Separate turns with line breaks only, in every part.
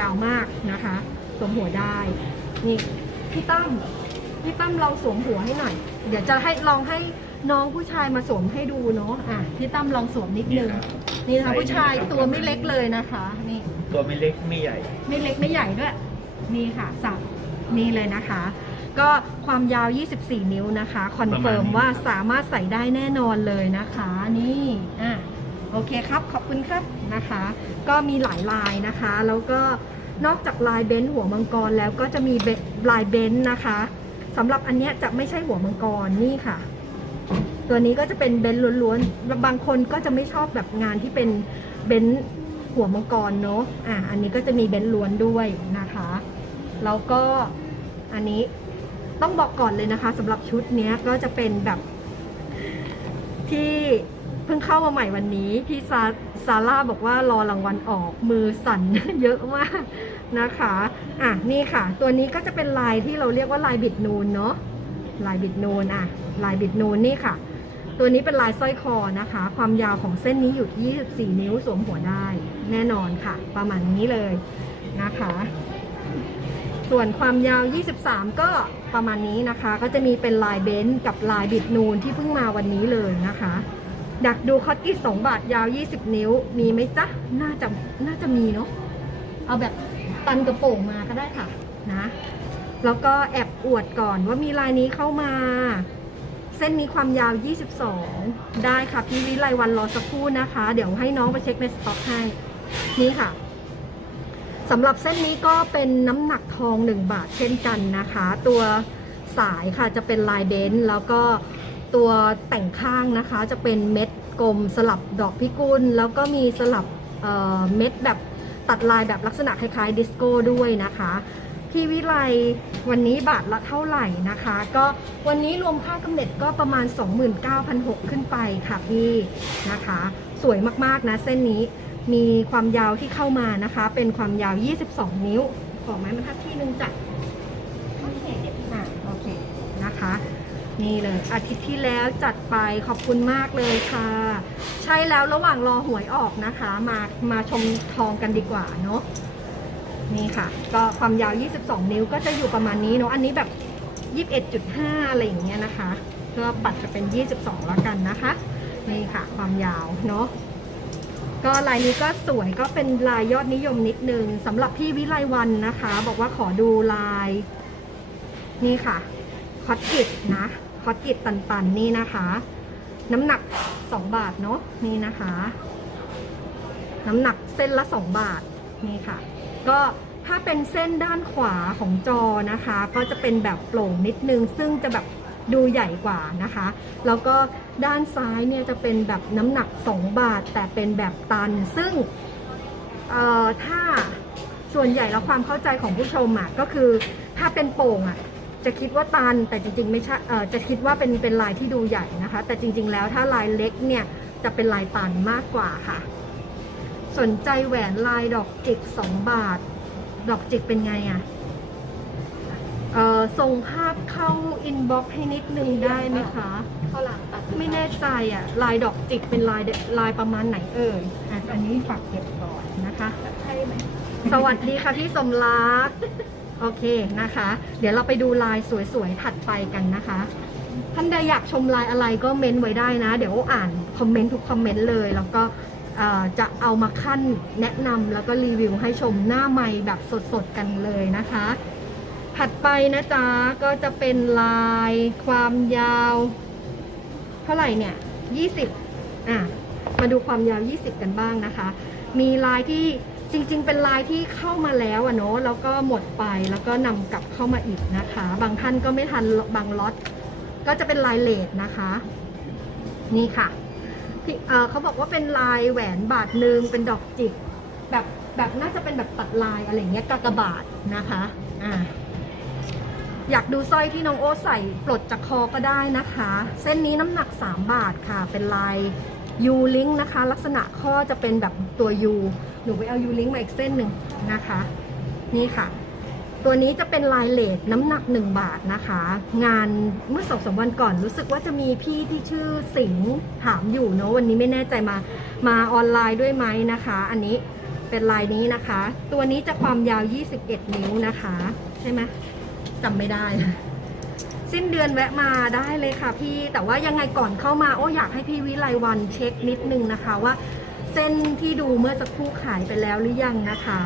ยาวมากนะคะสวมหัวได้นี่พี่ตั้มพี่ตั้มลองสวมหัวให้หน่อย เดี๋ยวจะให้ลองให้น้องผู้ชายมาสวมให้ดูเนาะอะพี่ตั้มลองสวมนิดนึงนี่นะคะผู้ชายตัวไม่เล็กเลยนะคะ นี่
ตัวไม่เล็กไม่ใหญ่
ไม่เล็กไม่ใหญ่ด้วยนี่ค่ะสับนี่เลยนะคะ ก็ความยาว 24 นิ้วนะคะ คอนเฟิร์ม
ประมาณนี้
ว่าสามารถใส่ได้แน่นอนเลยนะคะ นี่อะ โอเคครับ ขอบคุณครับนะคะ ก็มีหลายลายนะคะ แล้วก็นอกจากลายเบนซ์หัวมังกรแล้วก็จะมีลายเบนซ์นะคะสำหรับอันเนี้ยจะไม่ใช่หัวมังกรนี่ค่ะ ตัวนี้ก็จะเป็นเบนซ์ล้วนๆบางคนก็จะไม่ชอบแบบงานที่เป็นเบนซ์หัวมังกรเนาะอะอันนี้ก็จะมีเบนซ์ล้วนด้วยนะคะแล้วก็อันนี้ต้องบอกก่อนเลยนะคะสำหรับชุดนี้ก็จะเป็นแบบที่ พิ่งเข้ามาใหม่วันนี้ พี่ซาซาร่าบอกว่ารอรางวัลออกมือสั่นเยอะมากนะคะอะนี่ค่ะ ตัวนี้ก็จะเป็นลายที่เราเรียกว่าลายบิดนูนเนาะลายบิดนูนอะลายบิดนูนนี่ค่ะ ตัวนี้เป็นลายสร้อยคอนะคะ ความยาวของเส้นนี้อยู่ที่24 นิ้วสวมหัวได้ แน่นอนค่ะ ประมาณนี้เลยนะคะ ส่วนความยาว 23 ก็ประมาณนี้นะคะ ก็จะมีเป็นลายเบนซ์กับลายบิดนูนที่เพิ่งมาวันนี้เลยนะคะ ดักดูคอตกิส2บาทยาว 20 นิ้ว มีไหมจ๊ะ น่าจะน่าจะมีเนาะเอาแบบตันกระโปรงมาก็ได้ค่ะนะ แล้วก็แอบอวดก่อนว่ามีลายนี้เข้ามา เส้นนี้ความยาว 22 ได้ค่ะ พี่วิไลวันรอสักครู่นะคะ เดี๋ยวให้น้องไปเช็คในสต็อกให้ นี่ค่ะสำหรับเส้นนี้ก็เป็นน้ำหนักทอง 1 บาทเช่นกันนะคะ ตัวสายค่ะจะเป็นลายเบนซ์แล้วก็ ตัวแต่งข้างนะคะจะเป็นเม็ดกลมสลับดอกพิกุล แล้วก็มีสลับเเม็ดแบบตัดลายแบบลักษณะคล้ายๆดิสโก้ด้วยนะคะพี่วิไลวันนี้บาทละเท่าไหร่นะคะ ก็วันนี้รวมค่ากำเนิดก็ประมาณ 29,600 ขึ้นไปค่ะพี่นะคะ สวยมากๆนะเส้นนี้มีความยาวที่เข้ามานะคะ เป็นความยาว 22 นิ้ว ขอไม้บรรทัดที่หนึ่งจ้ะโอเคอะโอเคนะคะ นี่เลยอาทิตย์ที่แล้วจัดไปขอบคุณมากเลยค่ะ ใช่แล้วระหว่างรอหวยออกนะคะ มามาชมทองกันดีกว่าเนาะนี่ค่ะ ก็ความยาว 22 นิ้วก็จะอยู่ประมาณนี้เนาะอันนี้แบบ 21.5 อะไรอย่างเงี้ยนะคะก็ปัดจะเป็น 22 แล้วกันนะคะนี่ค่ะ ความยาวเนาะก็ลายนี้ก็สวยก็เป็นลายยอดนิยมนิดนึงสำหรับพี่วิไลวันนะคะ บอกว่าขอดูลาย นี่ค่ะคอตกิตนะ คอตกิตตันๆนี่นะคะ น้ำหนัก 2 บาทเนาะนี่นะคะ น้ำหนักเส้นละ 2 บาทนี่ค่ะ ก็ถ้าเป็นเส้นด้านขวาของจอนะคะ ก็จะเป็นแบบโปร่งนิดนึง ซึ่งจะแบบดูใหญ่กว่านะคะ แล้วก็ด้านซ้ายเนี่ยจะเป็นแบบน้ำหนัก 2 บาท แต่เป็นแบบตัน ซึ่งเอ่อถ้าส่วนใหญ่แล้วความเข้าใจของผู้ชมอะก็คือถ้าเป็นโป่งอะ จะคิดว่าตันแต่จริงๆไม่ใช่เอ่อจะคิดว่าเป็นเป็นลายที่ดูใหญ่นะคะ แต่จริง ๆ แล้วถ้าลายเล็กเนี่ยจะเป็นลายตันมากกว่าค่ะ สนใจแหวนลายดอกจิก2บาท ดอกจิกเป็นไงอะ่ะเอ่อส่งภาพเข้าอินบ็อกซ์ให้นิดนึงได้ไหมคะ
ข้าวหลามตัด
ไม่แน่ใจอะ่ะ ลายดอกจิกเป็นลายเดลายประมาณไหนเอ่ยอะอันนี้ฝากเก็บก่อนนะคะ
ใช่ไหม
สวัสดีค่ะพี่สมรัก โอเคนะคะ เดี๋ยวเราไปดูลายสวยๆถัดไปกันนะคะ ท่านใดอยากชมลายอะไรก็เม้นไว้ได้นะ เดี๋ยวอ่านคอมเมนต์ทุกคอมเมนต์เลยแล้วก็จะเอามาขั้นแนะนำแล้วก็รีวิวให้ชมหน้าใหม่แบบสดๆกันเลยนะคะ ถัดไปนะจ๊ะก็จะเป็นลายความยาว เท่าไหร่เนี่ย 20อะมาดูความยาว 20 กันบ้างนะคะ มีลายที่ จริง ๆ เป็นลายที่เข้ามาแล้วอะเนาะแล้วก็หมดไปแล้วก็นำกลับเข้ามาอีกนะคะ บางท่านก็ไม่ทันบางล็อตก็จะเป็นลายเลดนะคะ นี่ค่ะที่เอ่อเขาบอกว่าเป็นลายแหวนบาทหนึ่งเป็นดอกจิกแบบแบบน่าจะเป็นแบบตัดลายอะไรเงี้ยกากบาทนะคะอ่าอยากดูสร้อยที่น้องโอใส่ปลดจากคอก็ได้นะคะ เส้นนี้น้ำหนัก 3 บาทค่ะ เป็นลายยูลิงนะคะ ลักษณะข้อจะเป็นแบบตัวยู นูไปเอายูลิงมาอีกเส้นหนึ่งนะคะ นี่ค่ะ ตัวนี้จะเป็นลายเลดน้ำหนัก 1 บาทนะคะ งานเมื่อสองสมวันก่อนรู้สึกว่าจะมีพี่ที่ชื่อสิงห์ถามอยู่เนอะวันนี้ไม่แน่ใจมามาออนไลน์ด้วยไหมนะคะ อันนี้เป็นลายนี้นะคะ ตัวนี้จะความยาว 21 นิ้วนะคะ ใช่ไหมจำไม่ได้ สิ้นเดือนแวะมาได้เลยค่ะพี่ แต่ว่ายังไงก่อนเข้ามาโอ้อยากให้พี่วิไลวันเช็คนิดนึงนะคะว่า เส้นที่ดูเมื่อสักครู่ขายไปแล้วหรือยังนะคะ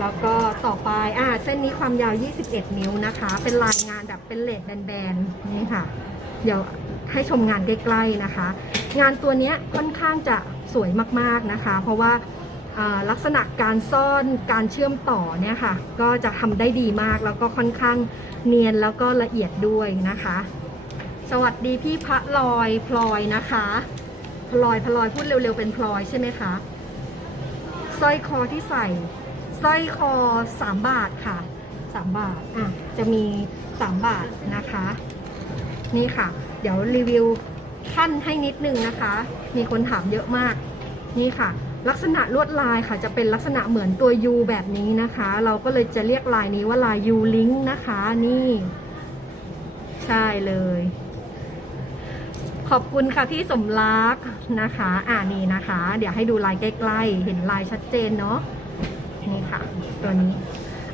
แล้วก็ต่อไปอ่าเส้นนี้ความยาว 21 นิ้วนะคะ เป็นลายงานแบบเป็นเลดแบนๆนี่ค่ะ เดี๋ยวให้ชมงานใกล้ๆนะคะ งานตัวนี้ค่อนข้างจะสวยมากๆนะคะ เพราะว่าลักษณะการซ่อนการเชื่อมต่อเนี่ยค่ะ ก็จะทำได้ดีมากแล้วก็ค่อนข้างเนียนแล้วก็ละเอียดด้วยนะคะ สวัสดีพี่พระลอยพลอยนะคะ พลอยพลอยพูดเร็วๆเป็นพลอยใช่ไหมคะสร้อยคอที่ใส่สร้อยคอ3บาทค่ะ3บาทอะจะมี3บาทนะคะ นี่ค่ะ เดี๋ยวรีวิวขั้นให้นิดนึงนะคะ มีคนถามเยอะมาก นี่ค่ะ ลักษณะลวดลายค่ะ จะเป็นลักษณะเหมือนตัว U แบบนี้นะคะ เราก็เลยจะเรียกลายนี้ว่าลาย U link นะคะ นี่ ใช่เลย ขอบคุณค่ะพี่สมรักนะคะ อ่านี่นะคะ เดี๋ยวให้ดูลายใกล้ๆ เห็นลายชัดเจนเนาะ นี่ค่ะ ตัวนี้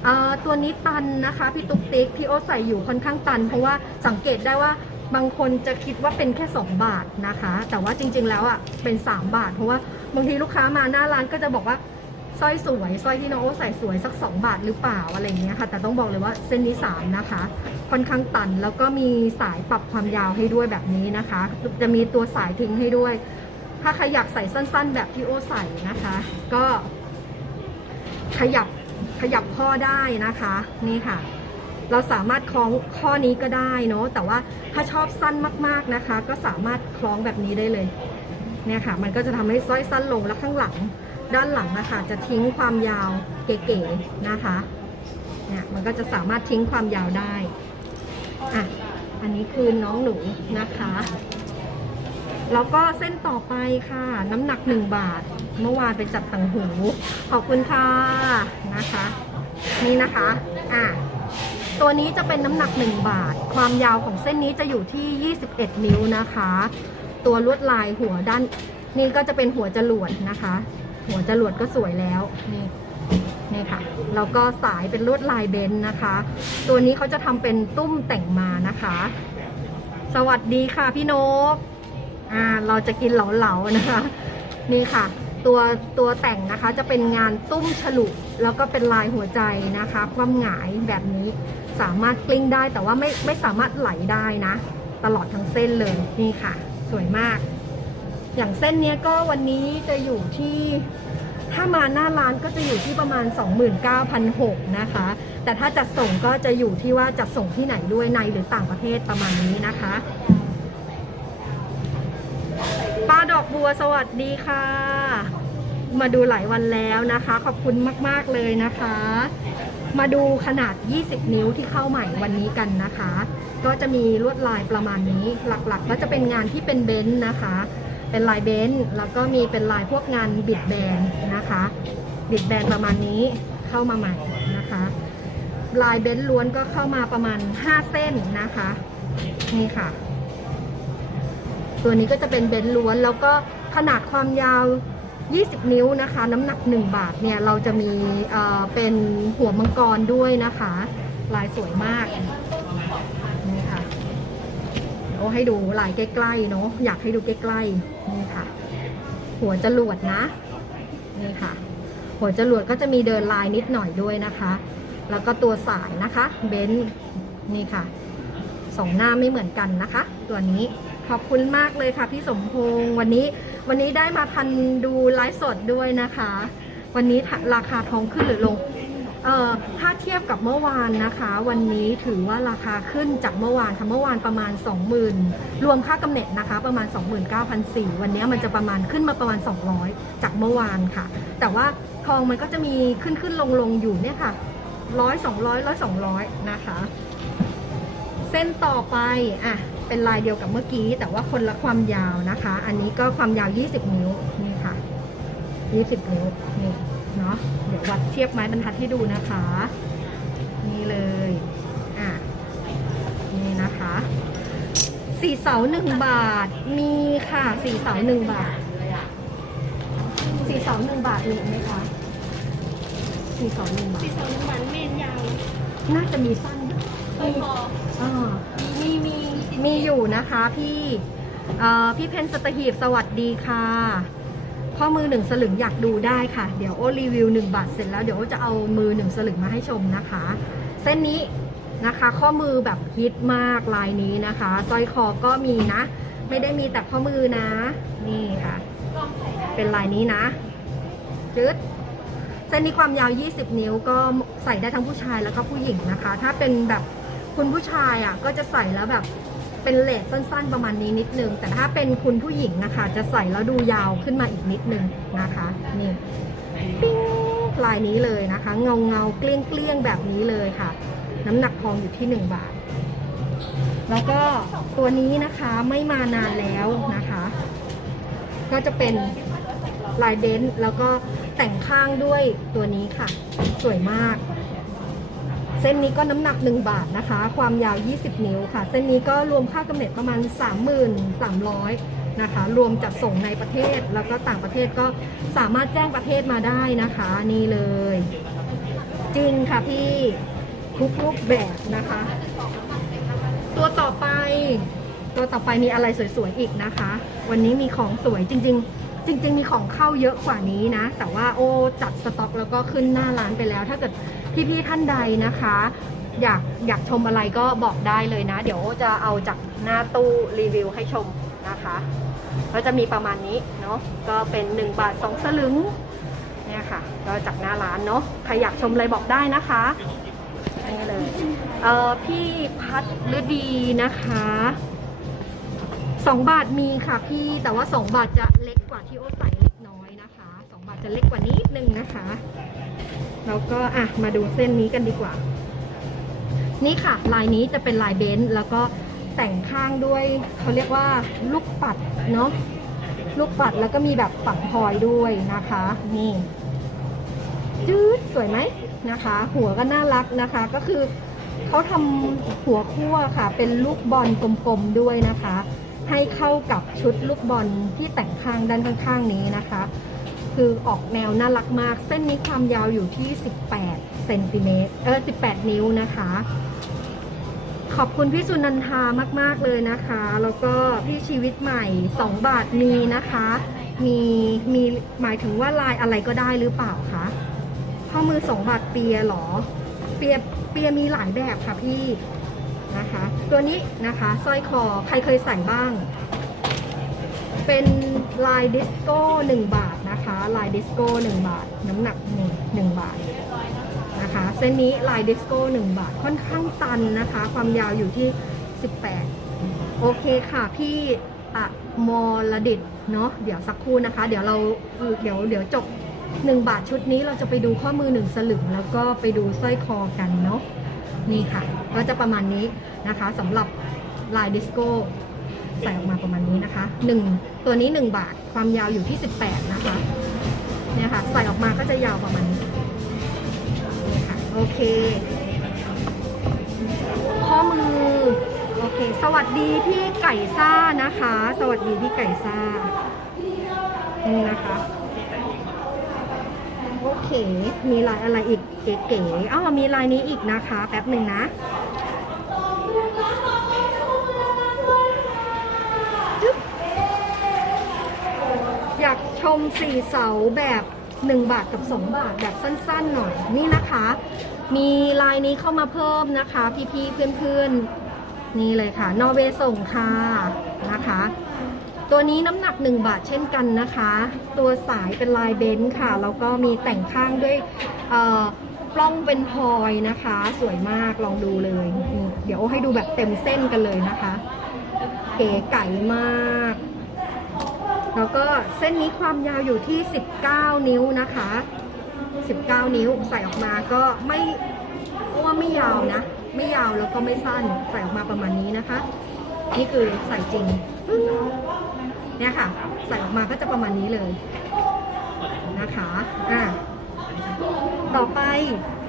เอ่อตัวนี้ตันนะคะพี่ตุ๊กติ๊กพี่โอใส่อยู่ค่อนข้างตัน เพราะว่าสังเกตได้ว่าบางคนจะคิดว่าเป็นแค่ 2 บาทนะคะ แต่ว่าจริงๆแล้วอะเป็น 3 บาท เพราะว่าบางทีลูกค้ามาหน้าร้านก็จะบอกว่า ร้อยสวยสร้อยที่น้องโอใส่สวยสัก 2 บาทหรือเปล่าอะไรอย่างเงี้ยค่ะ แต่ต้องบอกเลยว่าเส้นนี้สามนะคะ ค่อนข้างตันแล้วก็มีสายปรับความยาวให้ด้วยแบบนี้นะคะ จะมีตัวสายทิ้งให้ด้วย ถ้าใครอยากใส่สั้นๆ แบบที่โอใส่นะคะ ก็ขยับขยับข้อได้นะคะ นี่ค่ะ เราสามารถคล้องข้อนี้ก็ได้เนาะแต่ว่าถ้าชอบสั้นมากๆนะคะ ก็สามารถคล้องแบบนี้ได้เลยเนี่ยค่ะ มันก็จะทำให้สร้อยสั้นลงแล้วข้างหลัง ด้านหลังนะคะจะทิ้งความยาวเก๋ๆนะคะเนี่ยมันก็จะสามารถทิ้งความยาวได้อะอันนี้คือน้องหนูนะคะ แล้วก็เส้นต่อไปค่ะ น้ำหนัก1บาท เมื่อวานไปจับต่างหู ขอบคุณค่ะนะคะ นี่นะคะอะตัวนี้จะเป็นน้ำหนัก 1 บาท ความยาวของเส้นนี้จะอยู่ที่ 21 นิ้วนะคะ ตัวลวดลายหัวด้าน นี่ก็จะเป็นหัวจรวดนะคะ หัวจรวดก็สวยแล้วนี่นี่ค่ะแล้วก็สายเป็นลวดลายเบนซ์นะคะ ตัวนี้เขาจะทำเป็นตุ้มแต่งมานะคะ สวัสดีค่ะพี่นกอ่าเราจะกินเหลาๆนะคะ นี่ค่ะ ตัวตัวแต่งนะคะจะเป็นงานตุ้มฉลุแล้วก็เป็นลายหัวใจนะคะ ความหงายแบบนี้สามารถกลิ้งได้แต่ว่าไม่ไม่สามารถไหลได้นะ ตลอดทั้งเส้นเลยนี่ค่ะ สวยมาก อย่างเส้นเนี้ยก็วันนี้จะอยู่ที่ถ้ามาหน้าร้านก็จะอยู่ที่ประมาณ 29,600นะคะ แต่ถ้าจัดส่งก็จะอยู่ที่ว่าจัดส่งที่ไหนด้วยในหรือต่างประเทศประมาณนี้นะคะป้าดอกบัวสวัสดีค่ะ มาดูหลายวันแล้วนะคะ ขอบคุณมาก ๆ เลยนะคะ มาดูขนาด 20 นิ้วที่เข้าใหม่วันนี้กันนะคะ ก็จะมีลวดลายประมาณนี้หลักๆ ก็จะเป็นงานที่เป็นเบนซ์นะคะ เป็นลายเบนซ์แล้วก็มีเป็นลายพวกงานบิดแบนนะคะบิดแบนประมาณนี้เข้ามาใหม่นะคะ ลายเบนซ์ล้วนก็เข้ามาประมาณ 5 เส้นนะคะ นี่ค่ะ ตัวนี้ก็จะเป็นเบนซ์ล้วนแล้วก็ขนาดความยาว 20 นิ้วนะคะ น้ำหนัก 1 บาทเนี่ยเราจะมีเอ่อเป็นหัวมังกรด้วยนะคะ ลายสวยมากนี่ค่ะโอ้ให้ดูลายใกล้ๆเนาะอยากให้ดูใกล้ๆ นี่ค่ะ หัวจรวดนะ นี่ค่ะ หัวจรวดก็จะมีเดินลายนิดหน่อยด้วยนะคะ แล้วก็ตัวสายนะคะ เบนซ์นี่ค่ะสองหน้าไม่เหมือนกันนะคะ ตัวนี้ขอบคุณมากเลยค่ะพี่สมพงษ์วันนี้วันนี้ได้มาทันดูไลฟ์สดด้วยนะคะ วันนี้ราคาทองขึ้นหรือลง ถ้าเทียบกับเมื่อวานนะคะ วันนี้ถือว่าราคาขึ้นจากเมื่อวานค่ะเมื่อวานประมาณ 20,000 รวมค่ากำเนิดนะคะ ประมาณ 29,400วันนี้มันจะประมาณขึ้นมาประมาณ 200 จากเมื่อวานค่ะ แต่ว่าทองมันก็จะมีขึ้นขึ้นลงลงอยู่เนี่ยค่ะร้อยสองร้อยร้อยสองร้อยนะคะ เส้นต่อไปอะเป็นลายเดียวกับเมื่อกี้ แต่ว่าคนละความยาวนะคะ อันนี้ก็ความยาว 20 นิ้วนี่ค่ะ 20 นิ้วนี่เนาะ ววัดเทียบไม้บรรทัดให้ดูนะคะ นี่เลยอะนี่นะคะสี่เสาหนึ่งบาทมีค่ะสี่เสาหนึ่งบาทสีสี่สองหนึ่งบาทมีไหมคะสี่สองหนึ่งบาท
สีสองหมันเมนยาว
น่าจะมีสั้น
สร้อยคอ
อ่ามีมีมีอยู่นะคะพี่เอ่อพี่เพนสตหีบสวัสดีค่ะ ข้อมือหนึ่งสลึงอยากดูได้ค่ะ เดี๋ยวโอรีวิวหนึ่งบาทเสร็จแล้วเดี๋ยวโอจะเอามือหนึ่งสลึงมาให้ชมนะคะ เส้นนี้นะคะข้อมือแบบฮิตมากลายนี้นะคะสร้อยคอก็มีนะ ไม่ได้มีแต่ข้อมือนะ นี่ค่ะ เป็นลายนี้นะจึดเส้นนี้ความยาว 20 นิ้วก็ใส่ได้ทั้งผู้ชายแล้วก็ผู้หญิงนะคะ ถ้าเป็นแบบคุณผู้ชายอะก็จะใส่แล้วแบบ เป็นเลสสั้นๆประมาณนี้นิดนึง แต่ถ้าเป็นคุณผู้หญิงนะคะ จะใส่แล้วดูยาวขึ้นมาอีกนิดนึงนะคะนี่ปิ้งลายนี้เลยนะคะ เงาเงาเกลี้ยงเกลี้ยงๆแบบนี้เลยค่ะ น้ำหนักทองอยู่ที่ 1 บาท แล้วก็ตัวนี้นะคะไม่มานานแล้วนะคะ ก็จะเป็นลายเดนซ์แล้วก็แต่งข้างด้วยตัวนี้ค่ะ สวยมาก เส้นนี้ก็น้ำหนัก 1 บาทนะคะ ความยาว 20 นิ้วค่ะ เส้นนี้ก็รวมค่ากำเนิดประมาณ 3,300นะคะ รวมจัดส่งในประเทศแล้วก็ต่างประเทศก็สามารถแจ้งประเทศมาได้นะคะ นี่เลย จริงค่ะพี่ทุกรูปแบบนะคะ ตัวต่อไป ตัวต่อไปมีอะไรสวยๆอีกนะคะ วันนี้มีของสวยจริง ๆจริงๆ มีของเข้าเยอะกว่านี้นะ แต่ว่าโอ้จัดสต็อกแล้วก็ขึ้นหน้าร้านไปแล้ว ถ้าเกิด พี่ๆท่านใดนะคะ อยากอยากชมอะไรก็บอกได้เลยนะ เดี๋ยวจะเอาจากหน้าตู้รีวิวให้ชมนะคะก็จะมีประมาณนี้เนาะก็เป็น 1 บาท 2 สลึงเนี่ยค่ะ ก็จากหน้าร้านเนาะใครอยากชมอะไรบอกได้นะคะนี่เลยเออพี่พัดฤดีนะคะสองบาทมีค่ะพี่แต่ว่าสองบาทจะเล็กกว่าที่โอใส่เล็กน้อยนะคะสองบาทจะเล็กกว่านิดนึงนะคะ แล้วก็อะมาดูเส้นนี้กันดีกว่า นี่ค่ะ ลายนี้จะเป็นลายเบนซ์แล้วก็แต่งข้างด้วยเขาเรียกว่าลูกปัดเนาะลูกปัดแล้วก็มีแบบฝังพลอยด้วยนะคะ นี่จืดสวยไหมนะคะ หัวก็น่ารักนะคะ ก็คือเขาทำหัวคั่วค่ะ เป็นลูกบอลกลมๆด้วยนะคะ ให้เข้ากับชุดลูกบอลที่แต่งข้างด้านข้างๆนี้นะคะ คือออกแนวน่ารักมาก เส้นนี้ความยาวอยู่ที่ 18เซนติเมตรเออ18 นิ้วนะคะ ขอบคุณพี่สุนันทามาก ๆ เลยนะคะ แล้วก็พี่ชีวิตใหม่ 2 บาทมีนะคะ มีมีหมายถึงว่าลายอะไรก็ได้หรือเปล่าคะข้อมือ 2 บาทเปียหรอ เปียเปียมีหลายแบบค่ะพี่นะคะ ตัวนี้นะคะสร้อยคอใครเคยใส่บ้าง เป็นลายดิสโก้1บาทนะคะ ลายดิสโก้1บาท น้ำหนัก1 1บาทนะคะเส้นนี้ลายดิสโก้1บาทค่อนข้างตันนะคะ ความยาวอยู่ที่ 18 โอเคค่ะพี่ตะมอลดิตเนาะเดี๋ยวสักครู่นะคะ เดี๋ยวเราเดี๋ยวเดี๋ยวจบ 1 บาทชุดนี้เราจะไปดูข้อมือ 1 สลึงแล้วก็ไปดูสร้อยคอกันเนาะนี่ค่ะ ก็จะประมาณนี้นะคะสำหรับลายดิสโก้ ใส่ออกมาประมาณนี้นะคะหนึ่งตัวนี้ 1 บาท ความยาวอยู่ที่ 18 นะคะ เนี่ยค่ะ ใส่ออกมาก็จะยาวประมาณนี้นี่ค่ะ โอเค ข้อมือ โอเค สวัสดีพี่ไก่ซ่านะคะ สวัสดีพี่ไก่ซ่า นี่นะคะ โอเค มีลายอะไรอีกเก๋ๆ อ้าว มีลายนี้อีกนะคะ แป๊บหนึ่งนะ อยากช มสี่เสาแบบ1บาทกับ 2 บาทแบบสั้นๆหน่อยนี่นะคะ มีลายนี้เข้ามาเพิ่มนะคะ พี่ๆเพื่อนๆ นี่เลยค่ะ นอร์เวย์ส่งค่ะนะคะ ตัวนี้น้ำหนัก 1 บาทเช่นกันนะคะ ตัวสายเป็นลายเบนซ์ค่ะ แล้วก็มีแต่งข้างด้วยเอ่อปล้องเป็นพลอยนะคะ สวยมากลองดูเลย เดี๋ยวให้ดูแบบเต็มเส้นกันเลยนะคะ เก๋ไก่มาก แล้วก็เส้นนี้ความยาวอยู่ที่ 19 นิ้วนะคะ 19 นิ้วใส่ออกมาก็ไม่ว่าไม่ยาวนะ ไม่ยาวแล้วก็ไม่สั้นใส่ออกมาประมาณนี้นะคะ นี่คือใส่จริงเนี่ยค่ะ ใส่ออกมาก็จะประมาณนี้เลยนะคะอะต่อไป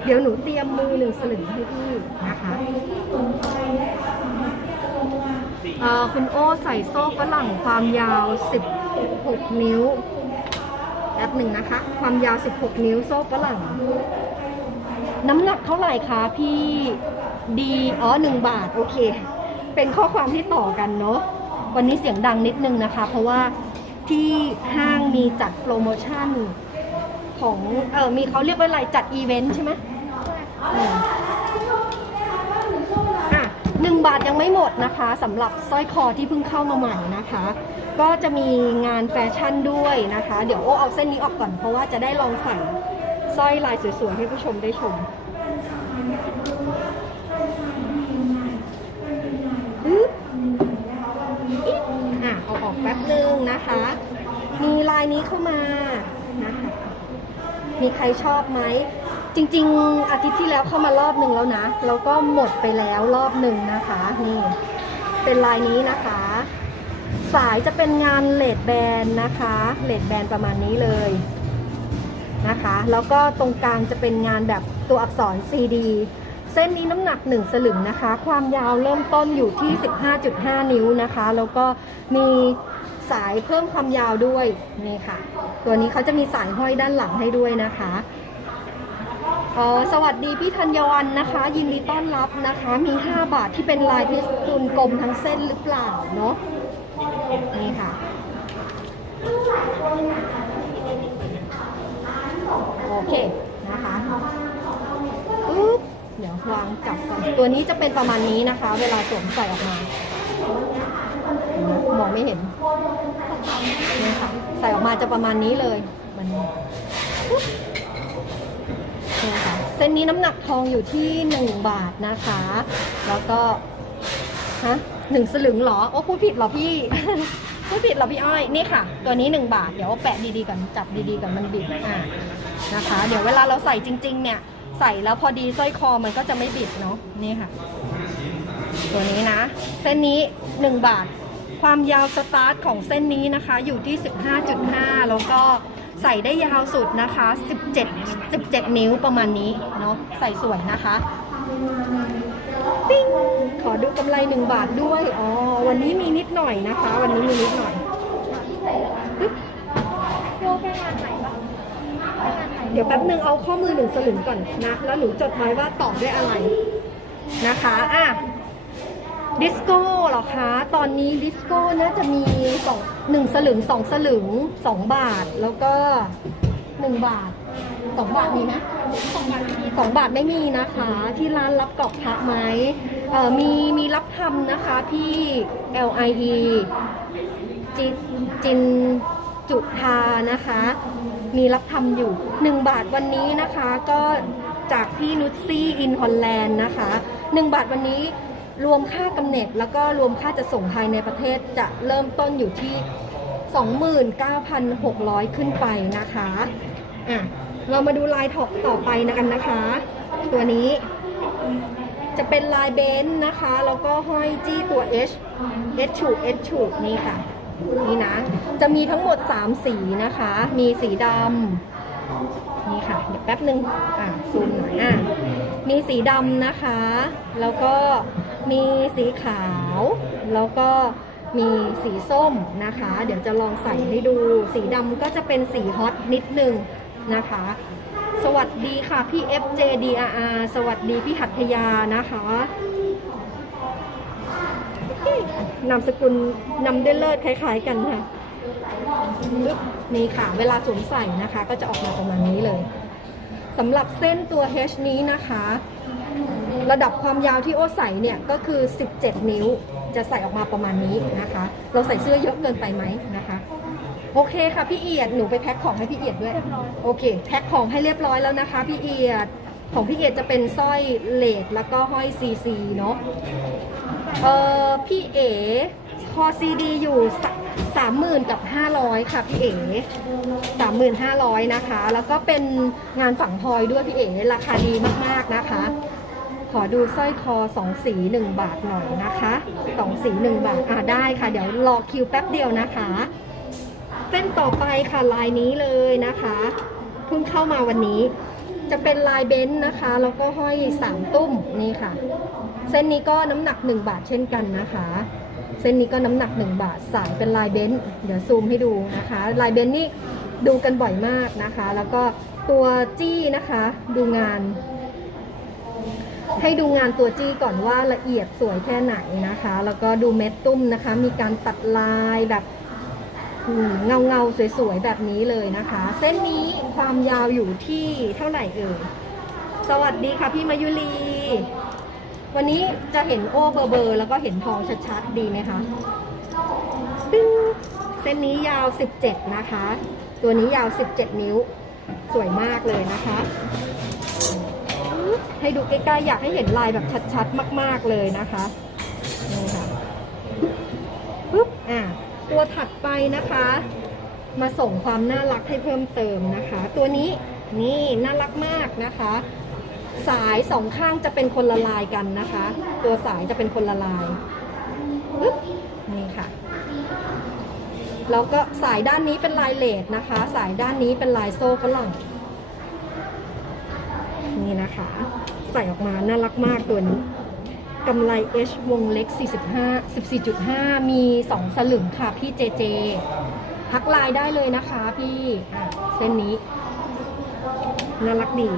เดี๋ยวหนูเตรียมมือหนึ่งสลึงให้พี่นะคะเออคุณโอ้ใส่โซ่ฝรั่งความยาว 16 นิ้วแป๊บหนึ่งนะคะ ความยาว 16 นิ้วโซ่ฝรั่ง น้ำหนักเท่าไหร่คะพี่ดีอ๋อหนึ่งบาท โอเค เป็นข้อความที่ต่อกันเนาะวันนี้เสียงดังนิดนึงนะคะ เพราะว่าที่ห้างมีจัดโปรโมชั่นของเออมีเขาเรียกว่าอะไรจัดอีเวนต์ใช่ไหมอืมอะหนึ่งบาทยังไม่หมดนะคะสำหรับสร้อยคอที่เพิ่งเข้ามาใหม่นะคะ ก็จะมีงานแฟชั่นด้วยนะคะ เดี๋ยวโอ้เอาเส้นนี้ออกก่อนเพราะว่าจะได้ลองใส่สร้อยลายสวยๆให้ผู้ชมได้ชมอืออะเอาออกแป๊บนึงนะคะ มีลายนี้เข้ามานะคะ มีใครชอบไหมจริงๆ อาทิตย์ที่แล้วเข้ามารอบหนึ่งแล้วนะ แล้วก็หมดไปแล้วรอบหนึ่งนะคะ นี่ เป็นลายนี้นะคะ สายจะเป็นงานเลดแบนนะคะเลดแบนประมาณนี้เลยนะคะ แล้วก็ตรงกลางจะเป็นงานแบบตัวอักษร CD เส้นนี้น้ำหนัก 1 สลึงนะคะ ความยาวเริ่มต้นอยู่ที่ 15.5 นิ้วนะคะ แล้วก็มีสายเพิ่มความยาวด้วยนี่ค่ะ ตัวนี้เขาจะมีสายห้อยด้านหลังให้ด้วยนะคะออสวัสดีพี่ธัญวันนะคะ ยินดีต้อนรับนะคะ มี 5 บาทที่เป็นลายพิสตุลกลมทั้งเส้นหรือเปล่าเนาะ นี่ค่ะโอเคนะคะปึ๊บเดี๋ยววางจับก่อนตัวนี้จะเป็นประมาณนี้นะคะ เวลาสวมใส่ออกมามองไม่เห็นนี่ค่ะใส่ออกมาจะประมาณนี้เลยมันนี่ค่ะเส้นนี้น้ำหนักทองอยู่ที่หนึ่งบาทนะคะ แล้วก็ฮะ หนึ่งสลึงเหรอ โอ้พูดผิดเหรอพี่ พูดผิดเหรอพี่อ้อย นี่ค่ะ ตัวนี้หนึ่งบาท เดี๋ยวแปะดีๆกันจับดีๆกันมันบิดอ่านะคะ เดี๋ยวเวลาเราใส่จริง ๆ เนี่ย ใส่แล้วพอดีสร้อยคอมันก็จะไม่บิดเนาะ นี่ค่ะ ตัวนี้นะ เส้นนี้1บาท ความยาวสตาร์ทของเส้นนี้นะคะ อยู่ที่ 15.5 แล้วก็ใส่ได้ยาวสุดนะคะ 17 17 นิ้วประมาณนี้เนาะ ใส่สวยนะคะ ปิ้งขอดูกำไร1บาทด้วย อ๋อ วันนี้มีนิดหน่อยนะคะ วันนี้มีนิดหน่อย เดี๋ยวแป๊บนึงเอาข้อมือหนึ่งสลึงก่อนนะ แล้วหนูจดไว้ว่าต่อด้วยอะไรนะคะ อะ ดิสโก้เหรอคะ ตอนนี้ดิสโก้น่าจะมีสองหนึ่งสลึงสองสลึงสองบาท แล้วก็หนึ่งบาทสองบาทมีไหม
สองบาทมี
สองบาทไม่มีนะคะ ที่ร้านรับกรอบพระไหมเอ่อมีมีรับทำนะคะที่ LIE จิจินจุธานะคะ มีรับทำอยู่ 1 บาทวันนี้นะคะก็จากพี่นุชซี่อินฮอลแลนด์นะคะ 1 บาทวันนี้รวมค่ากำเนิดแล้วก็รวมค่าจะส่งภายในประเทศจะเริ่มต้นอยู่ที่ 29,600 ขึ้นไปนะคะอะ เรามาดูลายถอกต่อไปนะกันนะคะ ตัวนี้จะเป็นลายเบนซ์นะคะ แล้วก็ห้อยจี้ตัว H H ฉูก H ฉูกนี่ค่ะ นี่นะ จะมีทั้งหมด 3 สีนะคะ มีสีดำนี่ค่ะ เดี๋ยวแป๊บนึง อะ ซูมหน่อย อะ มีสีดำนะคะ แล้วก็มีสีขาว แล้วก็มีสีส้มนะคะ เดี๋ยวจะลองใส่ให้ดู สีดำก็จะเป็นสีฮอตนิดนึง นะคะ สวัสดีค่ะพี่ FJDRR สวัสดีพี่หัตถยานะคะนามสกุลนำได้เลิศคล้ายๆกันค่ะนี่ค่ะ เวลาสวมใส่นะคะ ก็จะออกมาประมาณนี้เลยสำหรับเส้นตัว H นี้นะคะ ระดับความยาวที่โอ้ใส่เนี่ยก็คือ 17 นิ้วจะใส่ออกมาประมาณนี้นะคะ เราใส่เสื้อเยอะเกินไปไหมนะคะ โอเคค่ะพี่เอียดหนูไปแพ็คของให้พี่เอียดด้วย โอเค แพ็คของให้เรียบร้อยแล้วนะคะ พี่เอียดของพี่เอียดจะเป็นสร้อยเลดแล้วก็ห้อยซีซีเนาะเออพี่เอ๋คอซีดีอยู่สามหมื่นกับห้าร้อยค่ะพี่เอ๋สามหมื่นห้าร้อยนะคะ แล้วก็เป็นงานฝังพลอยด้วยพี่เอ๋ราคาดีมากๆนะคะ ขอดูสร้อยคอสองสีหนึ่งบาทหน่อยนะคะสองสีหนึ่งบาทอ่าได้ค่ะ เดี๋ยวรอคิวแป๊บเดียวนะคะ เส้นต่อไปค่ะลายนี้เลยนะคะเพิ่งเข้ามาวันนี้ จะเป็นลายเบนซ์นะคะแล้วก็ห้อยสามตุ้มนี่ค่ะ เส้นนี้ก็น้ำหนัก 1 บาทเช่นกันนะคะ เส้นนี้ก็น้ำหนัก 1 บาทสายเป็นลายเบนซ์เดี๋ยวซูมให้ดูนะคะ ลายเบนซ์นี่ดูกันบ่อยมากนะคะ แล้วก็ตัวจี้นะคะ ดูงาน ให้ดูงานตัวจี้ก่อนว่าละเอียดสวยแค่ไหนนะคะ แล้วก็ดูเม็ดตุ้มนะคะ มีการตัดลายแบบ เงาเงาสวยๆ แบบนี้เลยนะคะ เส้นนี้ความยาวอยู่ที่เท่าไหร่เอ่ยสวัสดีค่ะพี่มายุรี วันนี้จะเห็นโอเบอร์เบอร์ แล้วก็เห็นทองชัดๆ ดีไหมคะตึ้งเส้นนี้ยาว 17 นะคะ ตัวนี้ยาว 17 นิ้ว สวยมากเลยนะคะ ให้ดูใกล้ๆอยากให้เห็นลายแบบชัดๆ มากๆเลยนะคะนี่ค่ะปุ๊บอะ ตัวถัดไปนะคะ มาส่งความน่ารักให้เพิ่มเติมนะคะ ตัวนี้นี่น่ารักมากนะคะ สายสองข้างจะเป็นคนละลายกันนะคะ ตัวสายจะเป็นคนละลายปึ๊บนี่ค่ะแล้วก็สายด้านนี้เป็นลายเลดนะคะ สายด้านนี้เป็นลายโซ่ฝรั่งนี่นะคะ ใส่ออกมาน่ารักมากตัวนี้ กำไร H วงเล็ก 45 14.5 มี 2 สลึงค่ะพี่เจเจทักลน์ได้เลยนะคะพี่อะเส้นนี้ น่ารักดี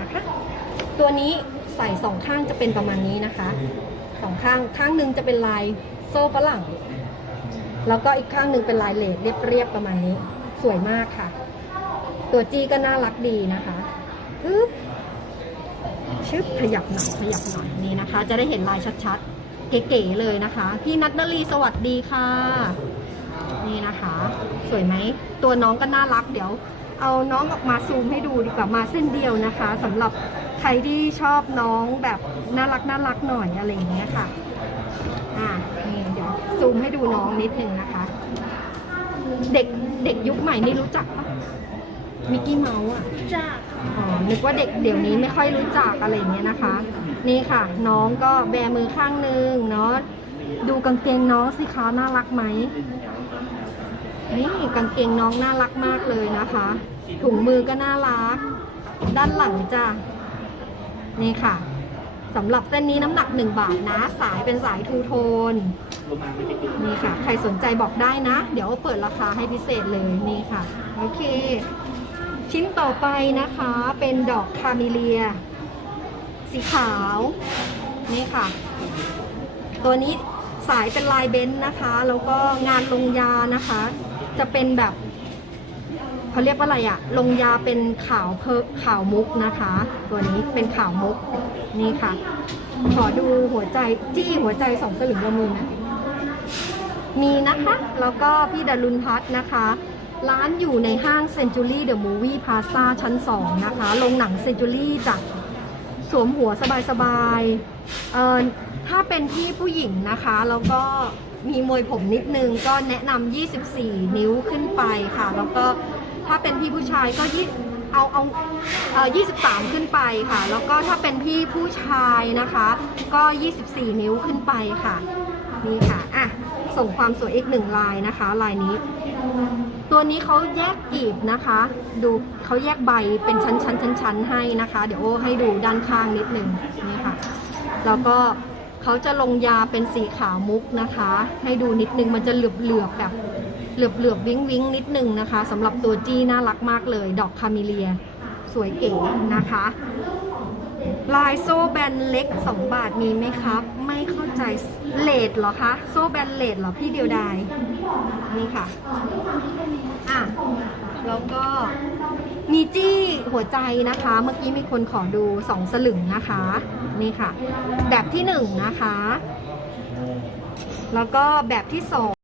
นะคะ ตัวนี้ใส่สองข้างจะเป็นประมาณนี้นะคะสองข้างข้างหนึ่งจะเป็นลายโซ่ฝรั่ง แล้วก็อีกข้างหนึ่งเป็นลายเลดเรียบๆประมาณนี้ สวยมากค่ะ ตัวจีก็น่ารักดีนะคะปึ๊บชึบขยับหน่อยขยับหน่อยนี่นะคะ จะได้เห็นลายชัดๆ เก๋ๆเลยนะคะ พี่นัทนลีสวัสดีค่ะ นี่นะคะ สวยไหม ตัวน้องก็น่ารักเดี๋ยว เอาน้องออกมาซูมให้ดูดีกว่ามาเส้นเดียวนะคะสำหรับใครที่ชอบน้องแบบน่ารักน่ารักหน่อยอะไรอย่างเงี้ยค่ะอ่านี่เดี๋ยวซูมให้ดูน้องนิดนึงนะคะ เด็กเด็กยุคใหม่นี่รู้จักปะ มิกกี้เมาส์อะ
จ้า
อ๋อนึกว่าเด็กเดี๋ยวนี้ไม่ค่อยรู้จักอะไรอย่างเงี้ยนะคะ นี่ค่ะ น้องก็แบมือข้างนึงเนาะดูกางเกงน้องสิคะน่ารักไหมนี่กางเกงน้องน่ารักมากเลยนะคะ ถุงมือก็น่ารัก ด้านหลังจ้ะนี่ค่ะสำหรับเส้นนี้น้ำหนัก 1 บาทนะ สายเป็นสายทูโทน นี่ค่ะ ใครสนใจบอกได้นะ เดี๋ยวเปิดราคาให้พิเศษเลยนี่ค่ะ โอเค ชิ้นต่อไปนะคะเป็นดอกคาเมเลีย สีขาว นี่ค่ะ ตัวนี้สายเป็นลายเบนซ์นะคะ แล้วก็งานลงยานะคะ จะเป็นแบบเขาเรียกว่าอะไรอะลงยาเป็นขาวเพอขาวมุกนะคะ ตัวนี้เป็นขาวมุกนี่ค่ะ ขอดูหัวใจจี้หัวใจสองสลึงละมือนะมีนะคะ แล้วก็พี่ดารุณพัฒน์นะคะ ร้านอยู่ในห้าง Century The Movie Plaza ชั้น 2 นะคะ โรงหนัง Century จ้ะสวมหัวสบายๆเอ่อถ้าเป็นพี่ผู้หญิงนะคะ แล้วก็มีมวยผมนิดนึงก็แนะนำ 24 นิ้วขึ้นไปค่ะ แล้วก็ถ้าเป็นพี่ผู้ชายก็ยี่เอาเอาเอ่อ23 ขึ้นไปค่ะ แล้วก็ถ้าเป็นพี่ผู้ชายนะคะ ก็ 24 นิ้วขึ้นไปค่ะ นี่ค่ะ อะ ส่งความสวยอีกหนึ่งลายนะคะ ลายนี้ ตัวนี้เขาแยกกลีบนะคะ ดูเขาแยกใบเป็นชั้นชั้นชั้นชั้นให้นะคะ เดี๋ยวโอ้ให้ดูด้านข้างนิดหนึ่งนี่ค่ะ แล้วก็เขาจะลงยาเป็นสีขาวมุกนะคะ ให้ดูนิดนึงมันจะเหลือบเหลือบแบบเหลือบเหลือบวิ้งวิ้งนิดนึงนะคะสำหรับตัวจี้น่ารักมากเลย ดอกคาเมิเลีย สวยเก๋นะคะ ลายโซ่แบนเล็ก 2 บาทมีไหมครับ ไม่เข้าใจเลดเหรอคะ โซ่แบนเลดเหรอพี่เดียวดายนี่ค่ะ อะ แล้วก็มีจี้หัวใจนะคะ เมื่อกี้มีคนขอดู 2 สลึงนะคะ นี่ค่ะ แบบที่ 1 นะคะ แล้วก็แบบที่ 2